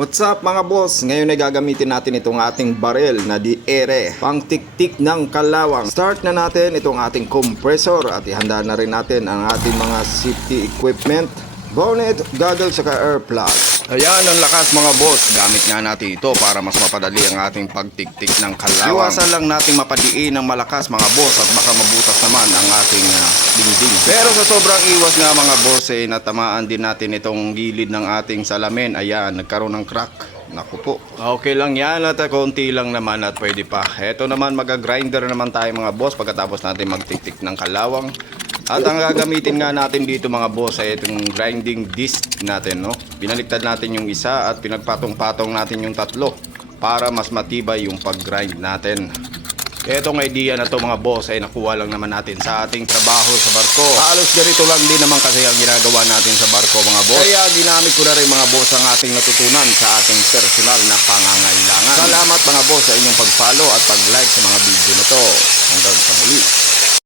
What's up mga boss? Ngayon ay gagamitin natin itong ating baril na di-ere pang tiktik ng kalawang. Start na natin itong ating compressor at ihanda na rin natin ang ating mga safety equipment, bonnet, goggles, saka air plug. Ayan ang lakas mga boss. Gamit nga natin ito para mas mapadali ang ating pagtiktik ng kalawang. Iwasan lang nating mapadiin ng malakas mga boss at baka mabutas naman ang ating dingding. Pero sa sobrang iwas nga mga boss natamaan din natin itong gilid ng ating salamin. Ayan, nagkaroon ng crack. Naku po. Okay lang yan at konti lang naman at pwede pa. Ito naman mag-grinder naman tayo mga boss pagkatapos natin magtiktik ng kalawang. At ang gagamitin nga natin dito mga boss ay itong grinding disc natin, no? Binaliktad natin yung isa at pinagpatong-patong natin yung tatlo para mas matibay yung pag-grind natin. Etong idea na to mga boss ay nakuha lang naman natin sa ating trabaho sa barko. Halos ganito lang din naman kasi ang ginagawa natin sa barko mga boss. Kaya ginamit ko na rin mga boss ang ating natutunan sa ating personal na pangangailangan. Salamat mga boss sa inyong pag-follow at pag-like sa mga video na to. Hanggang sa muli.